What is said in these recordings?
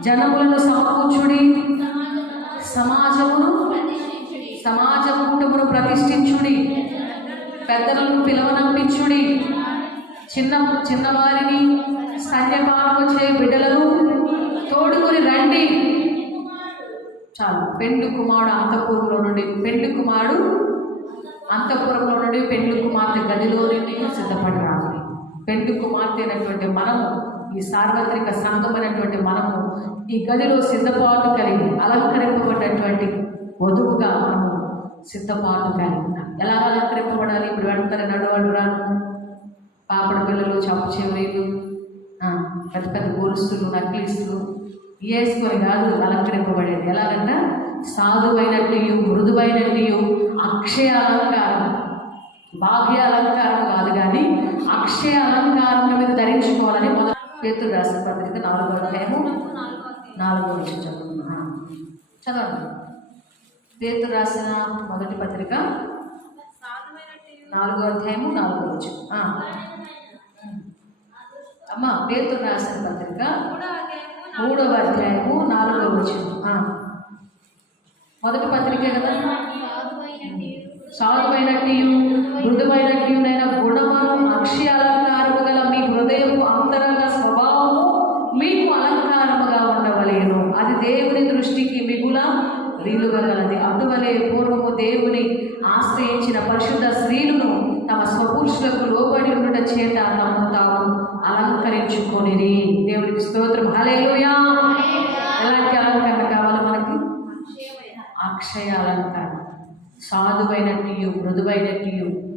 జనములను సమకూర్చుడి. సమాజమును సమాజ కూటమును ప్రతిష్ఠించుడి. పెద్దలను పిలవనంపించుడి. చిన్న చిన్నవారిని స్తన్యపానము చే బిడ్డలను తోడుకొని రండి. చాలు. పెండు కుమారుడు అంతఃపురంలో నుండి పెండు కుమారుడు అంతఃపురంలో నుండి పెండు కుమార్తె గదిలో నుండి సిద్ధపడి రావాలి. పెండు కుమార్తె అయినటువంటి మనము ఈ సార్వత్రిక సంఘమైనటువంటి మనము ఈ గదిలో సిద్ధపాటు కలిగి అలంకరింపబడినటువంటి వధువుగా మనము సిద్ధపాటు కలిగి ఉన్నాం. ఎలా అలంకరింపబడాలి? ఇప్పుడు వెళ్తారు నడువాడు రాను పాపడ పిల్లలు చప్పు చెవులు పెద్ద పెద్ద గొలుసులు నక్లీసులు వేసుకొని కాదు అలంకరింపబడేది. ఎలాగంటే సాధువైనట్టు మృదువైనట్టు అక్షయ అలంకారం. బాహ్య అలంకారం కాదు కానీ అక్షయ అలంకారం మీద ధరించుకోవాలని మొదటి పేతురు రాసిన పత్రిక నాలుగో అధ్యాయము నాలుగో విషయం చదువుతున్నాను చదవండి. పేతురు రాసిన మొదటి పత్రిక నాలుగో అధ్యాయము నాలుగో విషయం అమ్మ పేతురు రాసిన పత్రిక మూడవ అధ్యాయము నాలుగవ వచనం. మొదటి పత్రికే కదా. సాధువైనట్టు మృదువైనట్టునైన గుణమును అక్షయ అలంకారము గల మీ హృదయము అంతరంగ స్వభావము మీకు అలంకారముగా ఉండవలేను అది దేవుని దృష్టికి మిగుల విలువగలది అటువలే పూర్వము దేవుని ఆశ్రయించిన పరిశుద్ధ స్త్రీలను తమ స్వపురుషులకు లోబడి ఉండట చేత తమను తాము అలంకరించుకొనిరి. దేవునికి స్తోత్రం. హలేలుయా ఎలాంటి అలంకరణ కావాలి మనకి? అక్షయ అలంకరణ. సాధువైనట్టు మృదువైనట్టు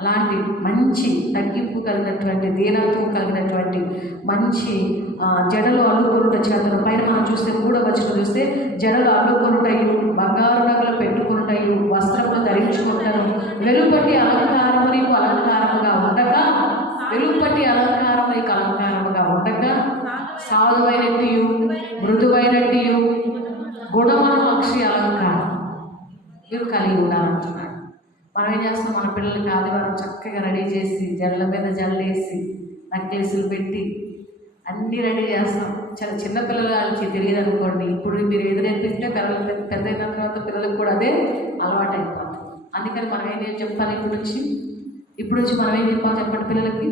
అలాంటి మంచి తగ్గింపు కలిగినటువంటి దీనత్వం కలిగినటువంటి మంచి ఆ, జడలు అల్లుకొనుట చేతను. పైన మనం చూస్తే కూడా వచ్చిన చూస్తే జడలు అల్లుకొనుటయు బంగారు నగలు పెట్టుకుంటాయి వస్త్రములు ధరించుకుంటారు వెలుపటి అలంకారము నీకు అలంకారముగా ఉండగా వెలుపటి అలంకారం నీకు అలంకారముగా ఉండగా సాధువైనట్టు మృదువైనట్టు గుణమను అక్షి అలంకారం. మీరు కలిగి ఉండాలంటున్నాడు. మనం ఏం చేస్తాం మన పిల్లలకి ఆదివారం చక్కగా రెడీ చేసి జల్ల మీద జల్లేసి నక్లెస్లు పెట్టి అన్నీ రెడీ చేస్తాం చాలా చిన్న పిల్లల వాళ్ళకి తెలియదు అనుకోండి. ఇప్పుడు మీరు ఏది నేర్పిస్తే పిల్లలు పెద్ద అయిన తర్వాత పిల్లలకు కూడా అదే అలవాటు అయిపోతుంది అందుకని మనం ఏం చెప్పాలి ఇప్పుడు నుంచి? ఇప్పుడు నుంచి మనం ఏం చెప్పాలి చెప్పండి పిల్లలకి?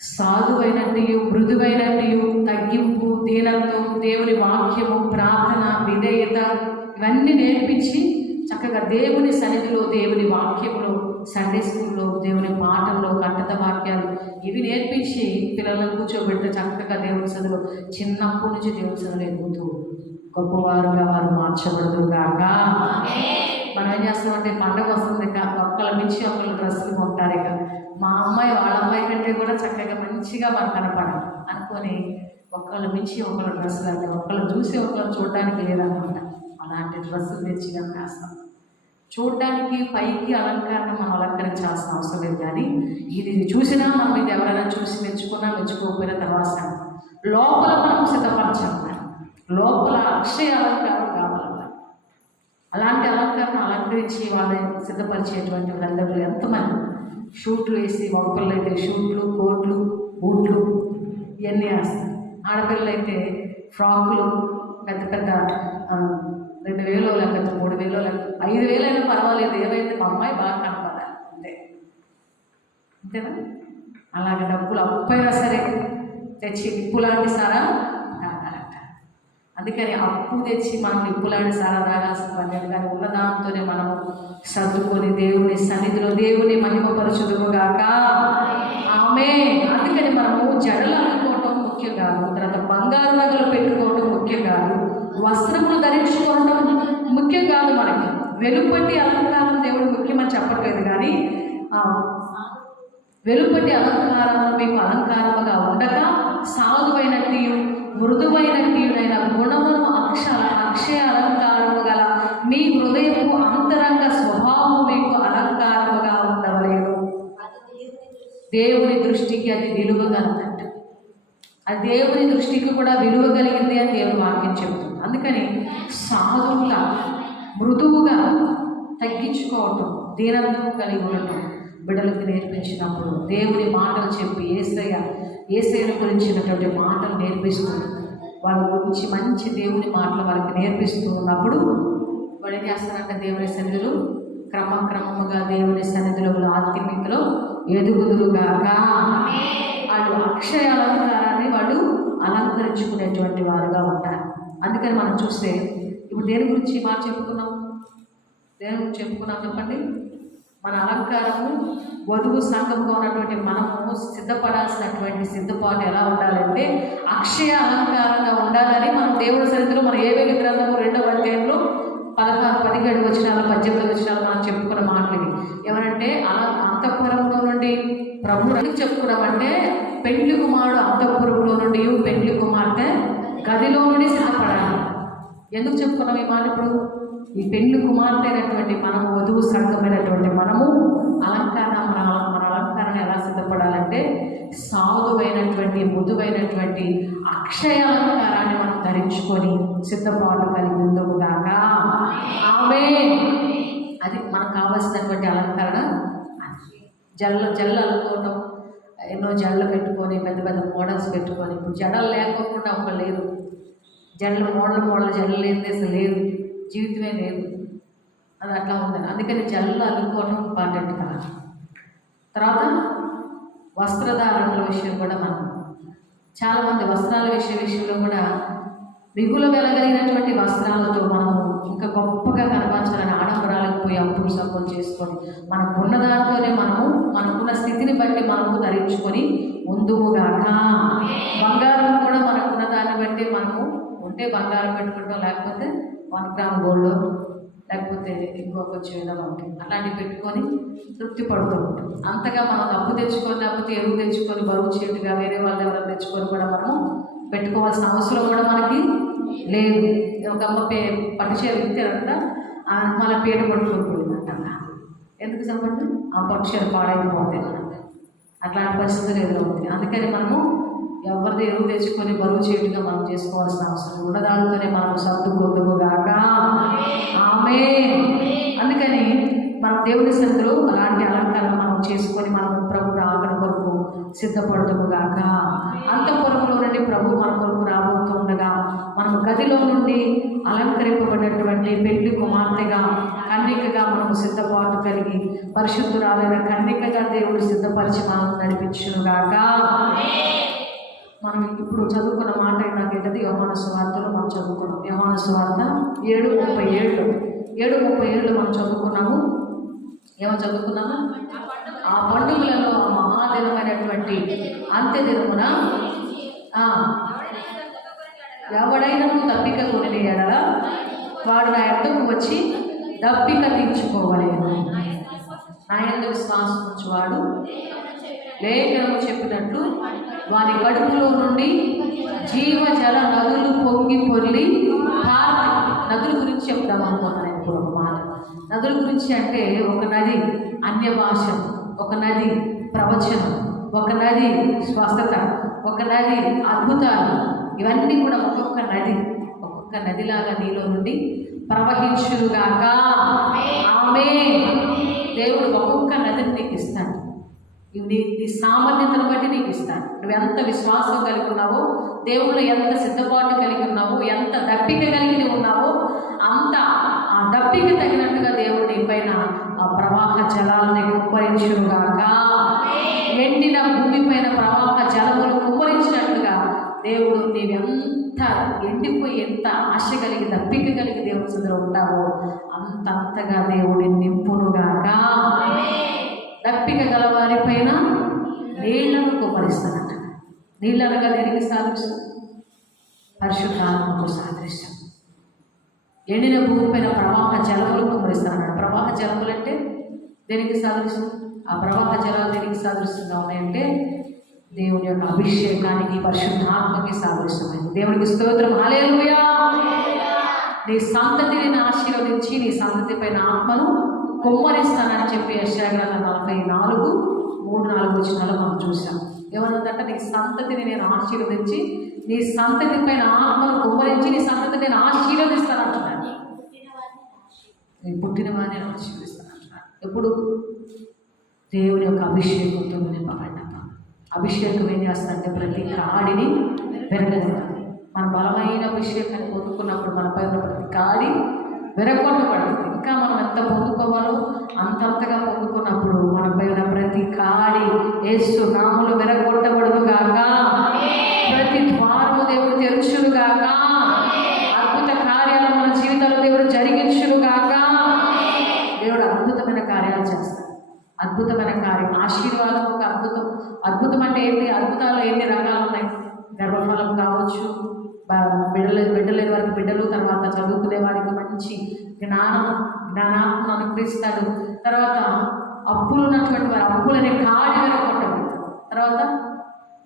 సాధువైనట్టు మృదువైనట్టు తగ్గింపు దీనత్వం దేవుని వాక్యము ప్రార్థన విధేయత ఇవన్నీ నేర్పించి చక్కగా దేవుని సన్నిధిలో దేవుని వాక్యంలో సండే స్కూల్లో దేవుని పాటల్లో కంటత వాక్యాలు ఇవి నేర్పించి పిల్లలను కూర్చోబెడితే చక్కగా దేవుని సన్నిధిలో చిన్నప్పటి నుంచి దేవుని సన్నిధిలో ఎదుగుతూ గొప్పవారుగా వారు మార్చబడుతూ కాక మనం ఏం చేస్తామంటే పండగ వస్తుంది ఇక ఒక్కళ్ళ మించి ఒకళ్ళు డ్రెస్సులు కొంటారు ఇక. మా అమ్మాయి వాళ్ళ అమ్మాయి కంటే కూడా చక్కగా మంచిగా మనకు కనపడాలి అనుకొని ఒకళ్ళ మించి ఒకళ్ళ డ్రెస్సులు అంటే ఒకళ్ళు చూసి ఒకళ్ళు చూడడానికి లేదనమాట. అలాంటి డ్రెస్సులు తెచ్చిగా వేస్తాం చూడడానికి పైకి అలంకరణ మనం అలంకరించాల్సిన అవసరం లేదు కానీ ఇది చూసినా మనం ఇది ఎవరైనా చూసి మెచ్చుకున్నా మెచ్చుకోకపోయినా తర్వాత లోపల మనం సిద్ధపరచాలి లోపల అక్షయ అలంకారం కావాలన్నమాట అలాంటి అలంకరణ అలంకరించి వాళ్ళని సిద్ధపరిచేటువంటి వాళ్ళందరూ ఎంతమంది? షూట్లు వేసి మగపిల్లలు అయితే షూట్లు కోట్లు బూట్లు ఇవన్నీ వేస్తారు. ఆడపిల్లలు అయితే ఫ్రాకులు పెద్ద పెద్ద రెండు వేలు లేకపోతే మూడు వేలు లేకపోతే ఐదు వేలైనా పర్వాలేదు ఏమైంది మా అమ్మాయి బాగా కనపడాలి అంతే. అంతేనా? అలాగే డబ్బులు అప్పైనా సరే తెచ్చి నిప్పులాంటి సారా తాగాలంట. అందుకని అప్పు తెచ్చి మనం నిప్పులాంటి సారా తాగాల్సిన పని లేదు కానీ ఉన్న దాంతోనే మనం సర్దుకొని దేవుని సన్నిధిలో దేవుని మహిమపరచుదుగాక ఆమె అందుకని మనము జడలు అనుకోవటం ముఖ్యం కాదు తర్వాత బంగారు నగలు పెట్టుకోవటం ముఖ్యం కాదు. వస్త్రములు ధరించుకోవడం ముఖ్యం కాదు మనకి. వెలుపటి అలంకారం దేవుడు ముఖ్యమని చెప్పట్లేదు కానీ వెలుపటి అలంకారము మీకు అలంకారముగా ఉండగా సాధువైనట్టు మృదువైనట్టునైన గుణమును అక్ష అక్షయ అలంకారము గల మీ హృదయము అంతరంగ స్వభావము మీకు అలంకారముగా ఉండవలేదు. దేవుని దృష్టికి అది విలువగా కలదంట అది దేవుని దృష్టికి కూడా విలువ కలిగింది అని దేవుడు వాక్యం చెబుతుంది అందుకని సాధువుగా మృదువుగా తగ్గించుకోవటం దీనత్వం కలిగి ఉండటం బిడ్డలకు నేర్పించినప్పుడు దేవుని మాటలు చెప్పి ఏసయ్య ఏసైన గురించినటువంటి మాటలు నేర్పిస్తూ వాళ్ళ గురించి మంచి దేవుని మాటలు వాళ్ళకి నేర్పిస్తూ ఉన్నప్పుడు వాళ్ళు ఏం చేస్తారంటే దేవుని సన్నిధిలో క్రమక్రమముగా దేవుని సన్నిధిలో ఆత్మీయతలో ఎదుగుదురుగాక వాళ్ళు అక్షయ అలంకారాన్ని వాళ్ళు అలంకరించుకునేటువంటి వారుగా ఉంటారు. అందుకని మనం చూస్తే ఇప్పుడు దేని గురించి మనం చెప్పుకున్నాం? దేని గురించి చెప్పుకున్నాం చెప్పండి? మన అలంకారము వధువు సంఘంగా ఉన్నటువంటి మనము సిద్ధపడాల్సినటువంటి సిద్ధపాటు ఎలా ఉండాలంటే అక్షయ అలంకారంగా ఉండాలని మనం దేవుడి సన్నిధిలో మనం ఏవేవి గ్రంథము రెండవ అధ్యాయంలో పదహారు పదిహేడు వచ్చినాలు పద్దెనిమిది వచ్చినాలు మనం చెప్పుకున్న మాటలు ఇవి. ఏమనంటే అలా అంతఃపురంలో నుండి ప్రభు చెప్పుకున్నామంటే పెండ్లి కుమారుడు అంతఃపురంలో నుండి పెండ్లి కుమార్తె గదిలో నుండి సిద్ధపడాలి ఎందుకు చెప్పుకున్నాం ఈ మాట ఇప్పుడు? ఈ పెళ్ళి కుమార్తె అయినటువంటి మనము వధువు సంఘమైనటువంటి మనము అలంకరణ మన మన అలంకరణ ఎలా సిద్ధపడాలంటే సాధువైనటువంటి మృదువైనటువంటి అక్షయ అలంకారాన్ని మనం ధరించుకొని సిద్ధపాటు కలిగి ఉందము గాక. ఆమె అది మనకు కావలసినటువంటి అలంకరణ అది. జల్ల జల్ల అల్లుకోవటం ఎన్నో జడలు పెట్టుకొని పెద్ద పెద్ద మోడల్స్ పెట్టుకొని ఇప్పుడు జడలు లేకోకుండా ఒక లేదు జనలు మోడల్ మోడల్ జడలు లేనిది అసలు లేదు. జీవితమే లేదు. అది అట్లా ఉందని అందుకని జల్లు అల్లుకోవడం ఇంపార్టెంట్ కదా. తర్వాత వస్త్రధారణల విషయం కూడా మనం చాలామంది వస్త్రాల విషయ విషయంలో కూడా రిగులు వెలగలిగినటువంటి వస్త్రాలతో మనము ఇంకా గొప్పగా కనపరచాలని ఆడంబరాలకు పోయి అప్పులు సపోర్ట్ చేసుకొని మనకు ఉన్న దాంట్లోనే మనము మనకున్న స్థితిని బట్టి మనము ధరించుకొని ముందుగాక బంగారం కూడా మనకున్న దాన్ని బట్టి మనము ఉంటే బంగారం పెట్టుకుంటాం లేకపోతే వన్ గ్రామ్ గోల్డ్ లేకపోతే ఇంకో కొంచెం ఏదైనా ఉంటుంది అలాంటివి పెట్టుకొని తృప్తి పడుతూ ఉంటాం. అంతగా మనం అప్పు తెచ్చుకొని లేకపోతే ఎరువు తెచ్చుకొని బరువు చేటుగా వేరే వాళ్ళు ఎవరైనా తెచ్చుకొని కూడా మనం పెట్టుకోవాల్సిన అవసరం కూడా మనకి లేదు. ఒక అమ్మ పే పట్టు చీర ఇచ్చారంట మళ్ళీ పేట పట్టుకోకపోయిందంట ఎందుకు చెప్పండి? ఆ పక్షులు పాడైపోతాయి పాడైపోతుంది అట్లాంటి పరిస్థితులు ఎదురవుతాయి. అందుకని మనము ఎవరిది ఎరువు తెచ్చుకొని బరువు చేటుగా మనం చేసుకోవాల్సిన అవసరం ఉన్నదానితోనే మనం సర్దుకుందుము గాక. ఆమె అందుకని మనం దేవుని సన్నిధిలో అలాంటి అలంకరణ మనం చేసుకొని మనం ప్రభు రాకడ కొరకు సిద్ధపడదుము గాక. అంతఃపురంలో నుండి ప్రభు మన కొరకు రాబోతుండగా మనం గదిలో నుండి అలంకరింపబడినటువంటి పెళ్ళి కుమార్తెగా కన్నికగా మనం సిద్ధపాటు కలిగి పరిశుద్ధురాలైన కన్నికగా దేవుడు సిద్ధపరిచి మనం నడిపించునుగాక మనం ఇప్పుడు చదువుకున్న మాట ఏంటంటే యోహాన స్వార్థలో మనం చదువుకున్నాం. యోహాన స్వార్థ ఏడు ముప్పై ఏళ్ళు ఏడు ముప్పై ఏళ్ళు మనం చదువుకున్నాము. ఏమో చదువుకున్నాము ఆ పండుగలలో ఆ మహాదినమైనటువంటి అంత్య దినమున ఎవడైనా తప్పిక కొని ఎడల వాడు నా ఎద్దకు వచ్చి దప్పిక తీర్చుకోవలేను. నా ఎందు విశ్వాసం వాడు లేఖనము చెప్పినట్లు వారి కడుపులో నుండి జీవజల నదులు పొంగి పొర్లి పారి నదుల గురించి చెప్దాం అనుకున్నాను ఇప్పుడు ఒక మాట. నదుల గురించి అంటే ఒక నది అన్య భాష ఒక నది ప్రవచనం ఒక నది స్వస్థత ఒక నది అద్భుతాలు ఇవన్నీ కూడా ఒక్కొక్క నది ఒక్కొక్క నదిలాగా నీలో నుండి ప్రవహించుగాక ఆమె దేవుడు ఒక్కొక్క నదిని నీకు ఇస్తాడు. నీ నీ సామర్థ్యతను బట్టి నీకు ఇస్తాను. నువ్వు ఎంత విశ్వాసం కలిగి ఉన్నావో దేవుళ్ళు ఎంత సిద్ధపాటు కలిగి ఉన్నావో ఎంత దప్పిక కలిగి ఉన్నావో అంత ఆ దప్పిక తగినట్టుగా దేవుడు నీ పైన ఆ ప్రవాహ జలాలని కుమ్మరించుగాక ఎండిన భూమి పైన ప్రవాహ జలములు కుమ్మరించినట్లుగా దేవుడు నీవెంత ఎండిపోయి ఎంత ఆశ కలిగి దప్పిక కలిగి దేవుడి సదులో ఉంటావో అంత అంతగా దేవుడి నింపునుగాక. దప్పిక గల వారిపైన నీళ్ళను కుమరిస్తానట నీళ్ళు అనగా దేనికి సాదృశ్యం పరిశుద్ధాత్మకు సాదృశ్యం. ఎండిన భూమిపైన ప్రవాహ జలములు కుమరిస్తానట ప్రవాహ జలములు అంటే దేనికి సాదృశ్యం? ఆ ప్రవాహ జలాలు దేనికి సాదృశ్యంగా ఉన్నాయంటే దేవుని యొక్క అభిషేకానికి పరిశుద్ధాత్మకి సాదృశ్యమైంది. దేవునికి స్తోత్రం. హాలేలుయా నీ సంతతిని ఆశీర్వదించి నీ సంతతి పైన ఆత్మను కుమ్మరిస్తానని చెప్పి యశాగ్రంథ నలభై నాలుగు మూడు నాలుగు వచ్చినాలు మనం చూసాం ఏమన్నదంటే నీ సంతతిని నేను ఆశీర్వదించి నీ సంతతి పైన ఆత్మను కుమ్మరించి నీ సంతతిని నేను ఆశీర్వదిస్తాను అంటున్నాను నేను పుట్టిన వారిని ఆశీర్వదిస్తాను అంటున్నాను ఎప్పుడు? దేవుని యొక్క అభిషేకంతో నింపబడ్డాక అభిషేకం ఏం చేస్తారంటే ప్రతి కాడిని పెరగనివ్వాలి మన బలమైన అభిషేకాన్ని పొందుకున్నప్పుడు మన పైన ప్రతి కాడి విరగొట్టబడుతుంది. ఇంకా మనం ఎంత పొందుకోవాలో అంతంతగా పొందుకున్నప్పుడు మన పైన ప్రతి కాడి ఏసు నాములు విరగొట్టబడును గాక. ప్రతి ద్వారము దేవుడు తెరుచును గాక. అద్భుత కార్యాలు మన జీవితంలో దేవుడు జరిగించును గాక. దేవుడు అద్భుతమైన కార్యాలు చేస్తాడు. అద్భుతమైన కార్యం. ఆశీర్వాదం ఒక అద్భుతం. అద్భుతం అంటే ఏంటి? అద్భుతాలు ఎన్ని రకాలు ఉన్నాయి? గర్భఫలం కావచ్చు బిడ్డలు బిడ్డలేని వారికి బిడ్డలు తర్వాత చదువుకునే వారికి మంచి జ్ఞానం జ్ఞానాత్మను అనుగ్రహిస్తాడు. తర్వాత అప్పులు ఉన్నటువంటి వారు అప్పులనే కాడి వెళ్ళగొట్టడం తర్వాత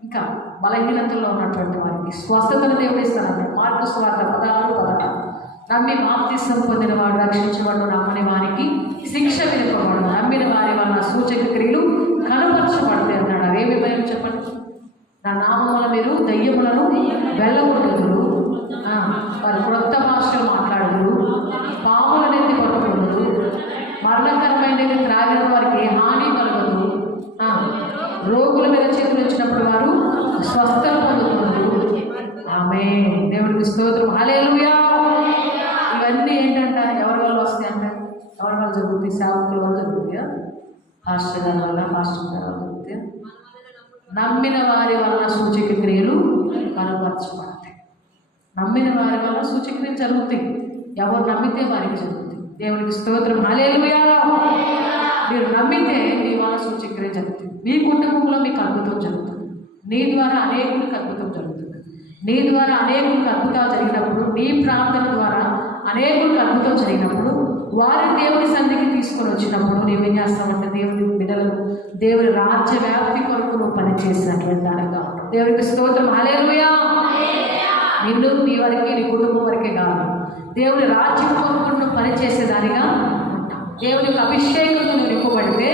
ఇంకా బలహీనతల్లో ఉన్నటువంటి వారికి స్వస్థతను దేవుడు ఇస్తాడు మార్పు స్వార్థ పదాలు పదహారు నమ్మి మాప్తి పొందిన వాడు రక్షించబడు నమ్మని వారికి శిక్ష వినుకోబడు నమ్మిన వారి వలన సూచక క్రియలు కనపరచబడతాయి అన్నాడు. అవేమి భయం చెప్పండి. నా నామముల మీరు దయ్యములను వెళ్ళగొట్టుదురు వారు క్రొత్త భాషలు మాట్లాడుదురు పాములు అనేది పట్టుకుందురు మరణకరమైనది త్రాగిన వారికి హాని కలగదు రోగుల మీద చేతులు వచ్చినప్పుడు వారు స్వస్థత పొందుతున్నారు ఆమె దేవుడికి స్తోత్రం. అలేలుయా ఇవన్నీ ఏంటంట? ఎవరి వల్ల వస్తాయంట? ఎవరి వల్ల జరుగుతుంది సేవకుల వల్ల జరుగుతాయా? పాస్టర్ గారి వల్ల పాస్టర్ గారి వల్ల జరుగుతాయా? నమ్మిన వారి వలన సూచక క్రియలు కనపరచబడాలి నమ్మిన వారి వల్ల సూచక్రియ జరుగుతాయి. ఎవరు నమ్మితే వారికి జరుగుతుంది దేవునికి స్తోత్రం. హల్లెలూయా. మీరు నమ్మితే మీ వల్ల సూచక్రియ జరుగుతుంది మీ కుటుంబంలో మీకు అద్భుతం జరుగుతుంది. నీ ద్వారా అనేకులకు అద్భుతం జరుగుతుంది. నీ ద్వారా అనేకులకు అద్భుతాలు జరిగినప్పుడు నీ ప్రార్థన ద్వారా అనేకులకు అద్భుతం జరిగినప్పుడు వారిని దేవుని సంధికి తీసుకొని వచ్చినప్పుడు నువ్వేం చేస్తామంటే దేవుని బిడ్డలు దేవుని రాజ్య వ్యాప్తి కొరకు నువ్వు పనిచేసినటువంటి దానిగా దేవునికి స్తోత్రం. హల్లెలూయా. నిన్ను నీ వరకే నీ కుటుంబం వరకే కాదు. దేవుని రాజ్యం కొరకు నువ్వు పనిచేసేదానిగా దేవుని యొక్క అభిషేకం నువ్వు నింపబడితే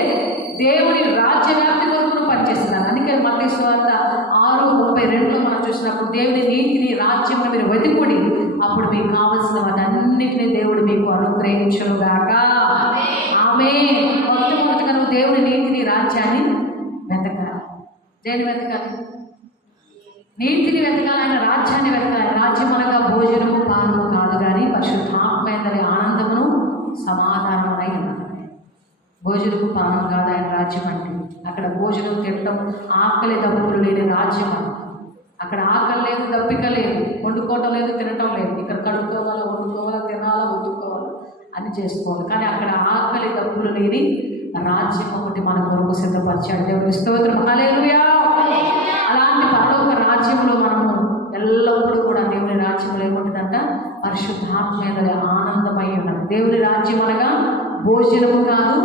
దేవుని రాజ్యవ్యాప్తి కొరకు నువ్వు పనిచేస్తున్నాను అందుకే మత స్వార్థ ఆరు ముప్పై రెండులో మనం చూసినప్పుడు దేవుని నీతిని రాజ్యం మీరు వెతుకుడి అప్పుడు మీకు కావలసిన వాటన్నిటిని దేవుడు మీకు అనుగ్రహించుగాక ఆమె మొట్టమొదటిగా నువ్వు దేవుని నీతిని రాజ్యాన్ని వెతకాలి. దేని వెతకాలి? నీతిని వెతకాలి ఆయన రాజ్యాన్ని వెతకాలి రాజ్యం అనగా భోజనము పానము కాదు కానీ పరిశుద్ధాత్మైనది ఆనందమును సమాధానమునై ఉన్నది. భోజనము పానం కాదు ఆయన రాజ్యం అంటే. అక్కడ భోజనం తినటం ఆకలి దప్పులు లేని రాజ్యం అక్కడ ఆకలి లేదు దప్పిక లేదు వండుకోవటం లేదు తినటం లేదు. ఇక్కడ కడుక్కోవాలా వండుకోవాలా తినాలా వండుకోవాలా అని చేసుకోవాలి. కానీ అక్కడ ఆకలి దప్పులు లేని రాజ్యం ఒకటి మన కొరకు సిద్ధపరిచాడు. దేవుని స్తోత్రం. అలాంటి పరలోక రాజ్యంలో మనము ఎల్లప్పుడూ కూడా దేవుని రాజ్యంలో ఏముంటుందంట పరిశుద్ధాత్మేదల ఆనందమై ఉన్నది. దేవుని రాజ్యం అనగా భోజనము కాదు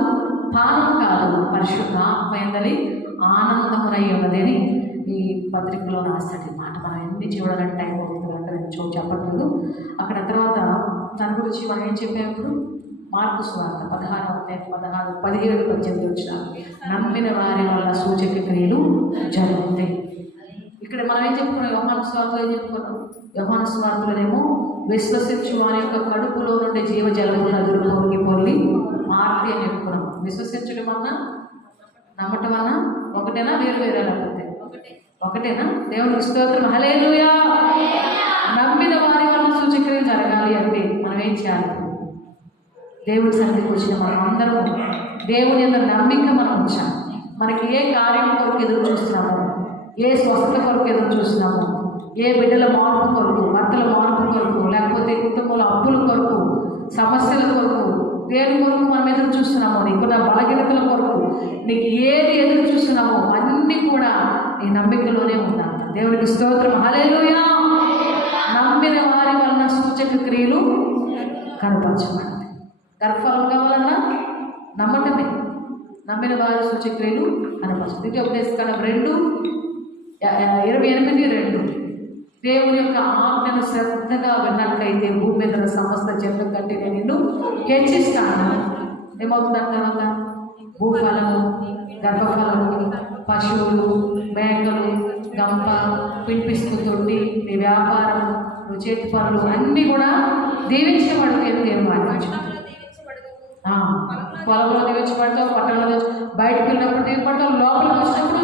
పానం కాదు. పరిశుద్ధాత్మయందని ఆనందమునై ఉన్నది అని ఈ పత్రికలో రాస్తాడు ఈ మాట. మనం ఎన్ని చూడాలంటే టైం అవుతుంది అంటే నేను చూ చెప్పట్లేదు. అక్కడ తర్వాత తన గురించి మనం ఏం చెప్పాము మార్పు స్వార్థ పదహారు అధ్యాయం పదహారు పదిహేడు పద్దెనిమిది వచ్చిన నమ్మిన వారి వల్ల సూచక క్రియలు జరుగుతాయి. ఇక్కడ మనం ఏం చెప్పుకున్నాం? యోహాన స్వార్థలో ఏం చెప్పుకున్నాం? యోహాన స్వార్థలోనేమో విశ్వసించు వారి యొక్క కడుపులో నుండి జీవజలము నదులు పొంగి పొర్లి మార్తి అని చెప్పుకున్నాం. విశ్వసించడం అన్నా నమ్మటం అన్నా ఒకటేనా? వేరు వేరే ఒకటేనా? దేవునికి స్తోత్రం. హలేలుయా నమ్మిన వారి వల్ల సూచక్రియలు జరగాలి అంటే మనం ఏం చేయాలి? దేవుడి సన్నిధికి వచ్చిన మనం అందరం దేవుని యొక్క నమ్మిక మనం ఉంచాం మనకి ఏ కార్యం కొరకు ఎదురు చూస్తున్నామో ఏ స్వస్థత కొరకు ఎదురు చూస్తున్నామో ఏ బిడ్డల మార్పు కొరకు భర్తల మార్పు కొరకు లేకపోతే కుటుంబంలో అప్పుల కొరకు సమస్యల కొరకు దేని కొరకు మనం ఎదురు చూస్తున్నామో నీకున్న బలహీనతల కొరకు నీకు ఏది ఎదురు చూస్తున్నామో అన్నీ కూడా నీ నమ్మికలోనే ఉండాలి. దేవునికి స్తోత్రం. హలేలుయా నమ్మిన వారి వలన సూచక క్రియలు కనపరచబడతాయి. గర్భఫలం కావాలన్నా నమ్మటమే. నమ్మిన వారి సూచక్రియలు కనపరచు ఇది ఒక రెండు ఇరవై ఎనిమిది రెండు. దేవుని యొక్క ఆజ్ఞను శ్రద్ధగా విన్నట్లయితే భూమి మీద సమస్త జన్మ కంటే నేను నిన్ను హెచ్చిస్తాను ఏమవుతుందంట తర్వాత? భూఫలము గర్భఫలము పశువులు మేకలు గంప పిలిపిస్తూ తొట్టి నీ వ్యాపారం నువ్వు చేతి పనులు అన్నీ కూడా దీవించబడతాయి దేవుని పొలంలో దీవించబడతావు పట్టణంలో బయటకు వెళ్ళినప్పుడు దీవించబడతావు లోపలికి వచ్చినప్పుడు